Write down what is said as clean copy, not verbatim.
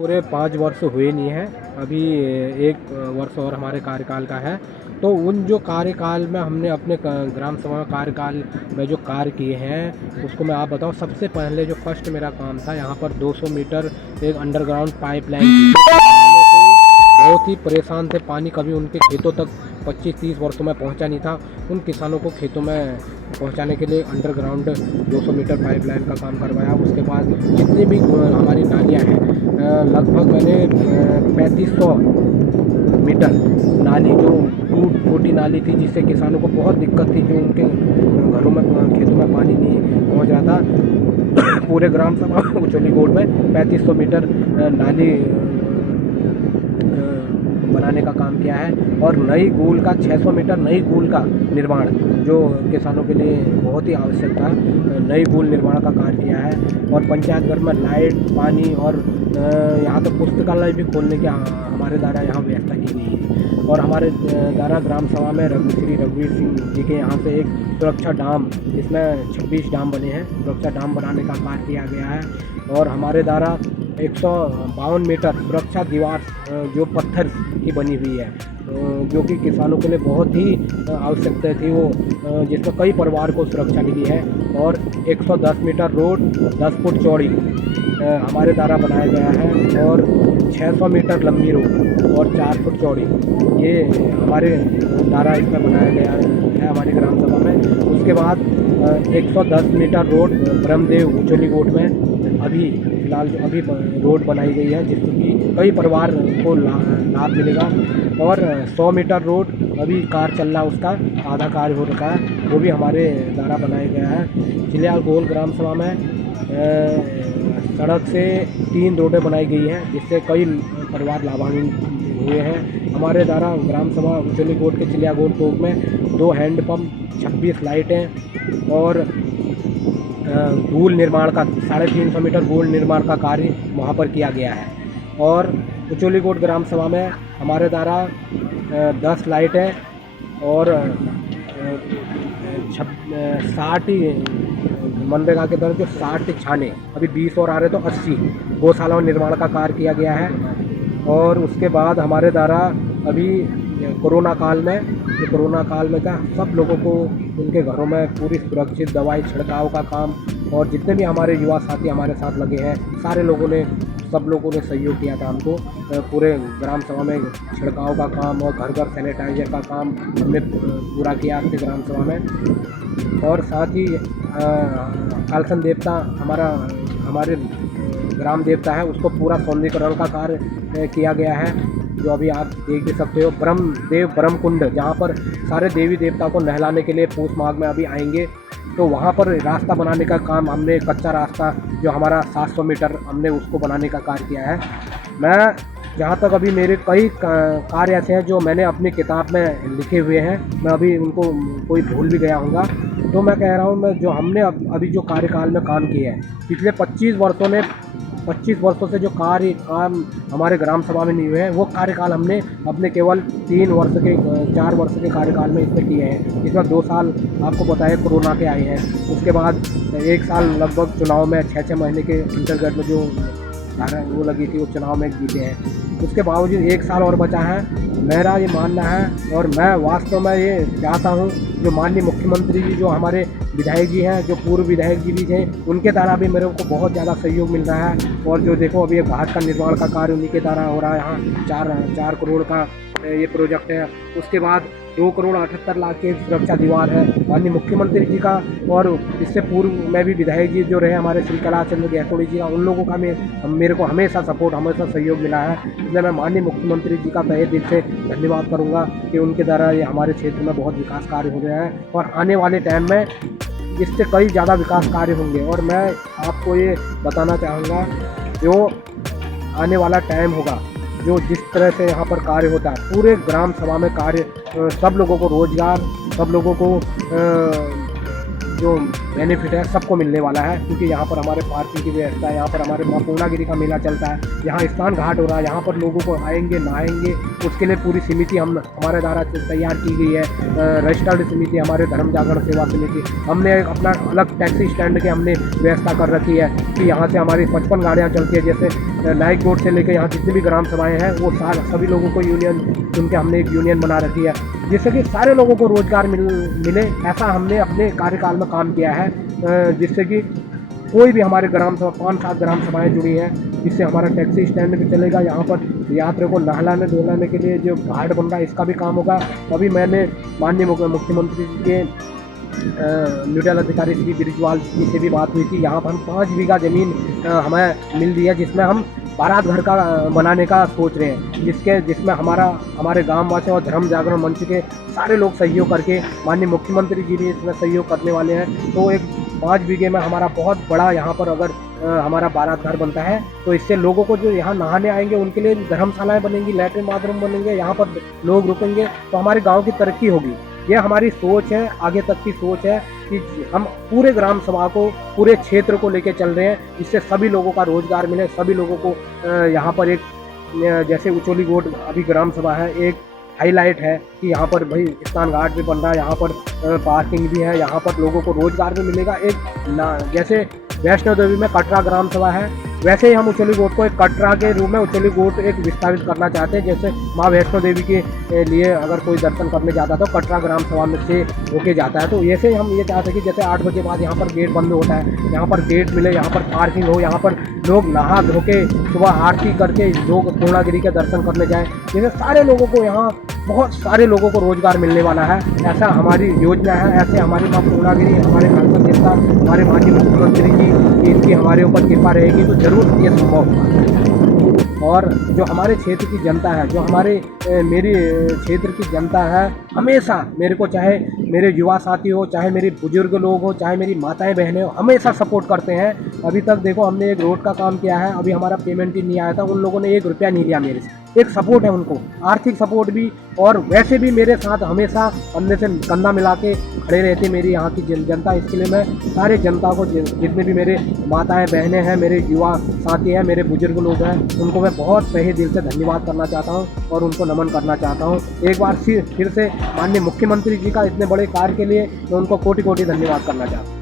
पूरे 5 वर्ष हुए नहीं हैं, अभी 1 वर्ष और हमारे कार्यकाल का है। तो उन जो कार्यकाल में हमने अपने ग्राम सभा कार्यकाल में जो कार्य किए हैं उसको मैं आप बताऊं। सबसे पहले जो फर्स्ट मेरा काम था, यहाँ पर 200 मीटर एक अंडरग्राउंड पाइपलाइन थी। किसानों को बहुत ही परेशान थे, पानी कभी उनके खेतों तक 25-30 वर्षों में पहुँचा नहीं था। उन किसानों को खेतों में पहुंचाने के लिए अंडरग्राउंड 200 मीटर पाइपलाइन का काम करवाया। उसके बाद जितनी भी हमारी नालियाँ हैं, लगभग मैंने 3500 मीटर नाली जो टूट फूटी नाली थी, जिससे किसानों को बहुत दिक्कत थी, जो उनके घरों में खेतों में पानी नहीं पहुंच रहा था। पूरे ग्राम सभा उचोली कोट में 3500 मीटर नाली बनाने का काम किया है। और नई गूल का 600 मीटर नई गूल का निर्माण, जो किसानों के लिए बहुत ही आवश्यक था, नई गूल निर्माण का कार्य किया है। और पंचायत घर में लाइट, पानी और यहाँ तक पुस्तकालय भी खोलने की हमारे द्वारा यहाँ व्यवस्था की गई है। और हमारे द्वारा ग्राम सभा में श्री रघुवीर सिंह जी के यहाँ से एक सुरक्षा डाम, इसमें 26 डाम बने हैं, सुरक्षा डाम बनाने का कार्य किया गया है। और हमारे द्वारा 152 मीटर सुरक्षा दीवार जो पत्थर की बनी हुई है, जो कि किसानों के लिए बहुत ही आवश्यकता थी, वो जिसमें कई परिवार को सुरक्षा मिली है। और 110 मीटर रोड 10 फुट चौड़ी हमारे द्वारा बनाया गया है। और 600 मीटर लंबी रोड और 4 फुट चौड़ी ये हमारे द्वारा इसमें बनाया गया है हमारी ग्राम सभा में। उसके बाद 110 मीटर रोड ब्रह्मदेव उचोली कोट में अभी फिलहाल अभी रोड बनाई गई है, जिससे कि कई परिवार को लाभ मिलेगा। और 100 मीटर रोड अभी कार्य चल रहा है, उसका आधा कार्य हो रखा है, वो भी हमारे द्वारा बनाया गया है। चिलियागोल ग्राम सभा में सड़क से 3 रोडें बनाई गई हैं, जिससे कई परिवार लाभान्वित हुए हैं। हमारे द्वारा ग्राम सभा उचोली कोट के चिलियागोल चौक में 2 हैंडपम्प, 26 लाइटें और गूल निर्माण का 350 मीटर गूल निर्माण का कार्य वहाँ पर किया गया है। और उचोली कोट ग्राम सभा में हमारे द्वारा 10 लाइटें और 60 मनरेगा के तहत जो 60 छाने, अभी 20 और आ रहे तो 80 गौशालाओं निर्माण का कार्य किया गया है। और उसके बाद हमारे द्वारा अभी कोरोना काल में क्या सब लोगों को उनके घरों में पूरी सुरक्षित दवाई छिड़काव का काम, और जितने भी हमारे युवा साथी हमारे साथ लगे हैं, सब लोगों ने सहयोग किया था हमको। पूरे ग्राम सभा में छिड़काव का काम और घर घर सैनिटाइजर का काम हमने पूरा किया अपने ग्राम सभा में। और साथ ही कालसन देवता हमारे ग्राम देवता है, उसको पूरा सौंदर्यीकरण का कार्य किया गया है, जो अभी आप देख भी सकते हो। ब्रह्म कुंड, जहाँ पर सारे देवी देवता को नहलाने के लिए पूस माघ में अभी आएंगे, तो वहाँ पर रास्ता बनाने का काम हमने, कच्चा रास्ता जो हमारा 700 मीटर, हमने उसको बनाने का कार्य किया है। मैं जहाँ तक अभी मेरे कई कार्य ऐसे हैं जो मैंने अपनी किताब में लिखे हुए हैं, मैं अभी उनको कोई भूल भी गया होगा, तो मैं कह रहा हूँ जो हमने अभी जो कार्यकाल में काम किए हैं, पिछले 25 वर्षों से जो काम हमारे ग्राम सभा में नहीं हुए हैं, वो कार्यकाल हमने अपने केवल 4 वर्ष के कार्यकाल में इसमें किए हैं। इसमें 2 साल आपको बताया कोरोना के आए हैं, उसके बाद 1 साल लगभग चुनाव में 6 महीने के अंतर्गत में जो धारा वो लगी थी, वो चुनाव में जीते हैं। उसके बावजूद 1 साल और बचा है। मेरा ये मानना है, और मैं वास्तव में ये चाहता हूँ, जो माननीय मुख्यमंत्री जी, जो हमारे विधायक जी हैं, जो पूर्व विधायक जी भी थे, उनके द्वारा भी मेरे को बहुत ज़्यादा सहयोग मिल रहा है। और जो देखो अभी घाट का निर्माण का कार्य उन्हीं के द्वारा हो रहा है। यहाँ 4 करोड़ का ये प्रोजेक्ट है। उसके बाद 2 करोड़ 78 लाख की सुरक्षा दीवार है माननीय मुख्यमंत्री जी का। और इससे पूर्व में भी विधायक जी जो रहे हमारे श्री कलाचंद्र गहतोड़ी जी का, उन लोगों का मेरे को हमेशा सपोर्ट, हमेशा सहयोग मिला है। इसलिए मैं माननीय मुख्यमंत्री जी का तहे दिल से धन्यवाद करूँगा कि उनके द्वारा ये हमारे क्षेत्र में बहुत विकास कार्य हो रहे हैं, और आने वाले टाइम में इससे कई ज़्यादा विकास कार्य होंगे। और मैं आपको ये बताना चाहूँगा, जो आने वाला टाइम होगा, जो जिस तरह से यहाँ पर कार्य होता है, पूरे ग्राम सभा में कार्य, सब लोगों को रोजगार, सब लोगों को जो बेनिफिट है सबको मिलने वाला है, क्योंकि यहाँ पर हमारे पार्किंग की व्यवस्था है, यहाँ पर हमारे माँ पूर्णागिरी का मेला चलता है, यहाँ स्नान घाट हो रहा है, यहाँ पर लोगों को आएंगे नहाएंगे, उसके लिए पूरी समिति हम हमारे द्वारा तैयार की गई है। रजिस्टर्ड समिति हमारे धर्म जागरण सेवा समिति, हमने अपना अलग टैक्सी स्टैंड की हमने व्यवस्था कर रखी है कि यहाँ से हमारी 55 गाड़ियाँ चलती है। जैसे नाइक बोर्ड से लेकर यहाँ जितनी भी ग्राम सभाएँ हैं वो सभी लोगों को यूनियन चुन के हमने एक यूनियन बना रखी है, जिससे कि सारे लोगों को रोजगार मिले। ऐसा हमने अपने कार्यकाल में काम किया है, जिससे कि कोई भी हमारे ग्राम सभा 5-7 ग्राम सभाएँ जुड़ी हैं, जिससे हमारा टैक्सी स्टैंड भी चलेगा। यहाँ पर यात्रियों को नहलाने धुलाने के लिए जो घाट बन रहा है इसका भी काम होगा। अभी मैंने माननीय मुख्यमंत्री जी के नोडल अधिकारी श्री ब्रिजवाल जी से भी बात हुई थी। यहाँ पर हम 5 बीघा ज़मीन हमें मिल रही है, जिसमें हम बारात घर का बनाने का सोच रहे हैं, जिसमें हमारे गाँव वासियों और धर्म जागरण मंच के सारे लोग सहयोग करके, माननीय मुख्यमंत्री जी भी इसमें सहयोग करने वाले हैं। तो एक 5 बीघे में हमारा बहुत बड़ा यहाँ पर अगर हमारा बारात घर बनता है तो इससे लोगों को जो यहाँ नहाने आएंगे उनके लिए धर्मशालाएँ बनेंगी, लैट्रिन बाथरूम बनेंगे, यहाँ पर लोग रुकेंगे, तो हमारे गाँव की तरक्की होगी। ये हमारी सोच है, आगे तक की सोच है कि हम पूरे ग्राम सभा को, पूरे क्षेत्र को लेके चल रहे हैं, जिससे सभी लोगों का रोजगार मिले, सभी लोगों को यहाँ पर एक जैसे उचोली गोट अभी ग्राम सभा है, एक हाईलाइट है कि यहाँ पर भाई स्नान घाट भी बन रहा है, यहाँ पर पार्किंग भी है, यहाँ पर लोगों को रोजगार भी मिलेगा। जैसे वैष्णो देवी में कटरा ग्राम सभा है, वैसे ही हम उचोली गोट को एक कटरा के रूप में उचोली गोट एक विस्तारित करना चाहते हैं। जैसे माँ वैष्णो देवी के लिए अगर कोई दर्शन करने जाता है तो कटरा ग्राम सभा में से होके जाता है, तो ऐसे हम ये चाहते हैं कि जैसे 8 बजे बाद यहाँ पर गेट बंद होता है, यहाँ पर गेट मिले, यहाँ पर पार्किंग हो, यहाँ पर लोग नहा धो के सुबह आरती करके लोग पूर्णागिरी के दर्शन करने जाएँ। जैसे सारे लोगों को यहाँ बहुत सारे लोगों को रोजगार मिलने वाला है, ऐसा हमारी योजना है। ऐसे हमारी माँ पूर्णागिरी, हमारे सांसद नेता, हमारे माननीय मुख्यमंत्री जी, इनकी हमारे ऊपर कृपा रहेगी तो जरूर ये संभव होगा। और जो हमारे क्षेत्र की जनता है, जो मेरी क्षेत्र की जनता है, हमेशा मेरे को, चाहे मेरे युवा साथी हो, चाहे मेरे बुजुर्ग लोग हो, चाहे मेरी माताएं बहनें हो, हमेशा सपोर्ट करते हैं। अभी तक देखो हमने एक रोड का काम किया है, अभी हमारा पेमेंट ही नहीं आया था, उन लोगों ने 1 रुपया नहीं लिया मेरे से। एक सपोर्ट है उनको, आर्थिक सपोर्ट भी, और वैसे भी मेरे साथ हमेशा कंधे से कंधा मिला के खड़े रहते मेरी यहाँ की जनता। इसके लिए मैं सारे जनता को, जितने भी मेरे माताएं बहनें हैं, मेरे युवा साथी हैं, मेरे बुजुर्ग लोग हैं, उनको मैं बहुत तहे दिल से धन्यवाद करना चाहता हूँ और उनको नमन करना चाहता हूँ। एक बार फिर से माननीय मुख्यमंत्री जी का इतने बड़े कार्य के लिए मैं उनको कोटि कोटि धन्यवाद करना चाहता हूँ।